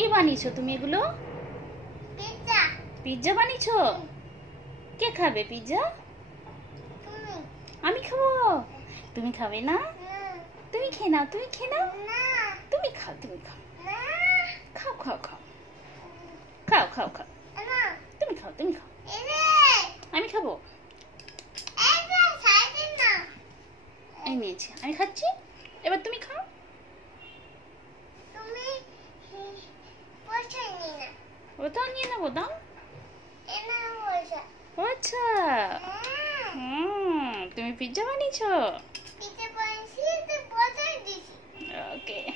কি বানিয়েছো তুমি এগুলো? পিজ্জা। পিজ্জা বানিয়েছো? কে খাবে পিজ্জা? তুমি। আমি খাবো। তুমি খাবে না? তুমি খেয়ে নাও, তুমি খেয়ে নাও। না। তুমি খাও, তুমি খাও। না। খাও খাও খাও খাও খাও খাও। না। তুমি খাও, তুমি খাও। এরে। আমি খাবো। এটা সাইডে না। এই নিয়েছি, আমি খাচ্ছি। এবার তুমি খাও। তুমি পয়সা নিয়ে না। ওটাও নিয়ে নেবো, দাও। এনা পয়সা। ও আচ্ছা, হ্যাঁ। তুমি পিজ্জা বানিয়েছো? পিজ্জা বানিয়েছি তো পয়সা দিছি। ওকে।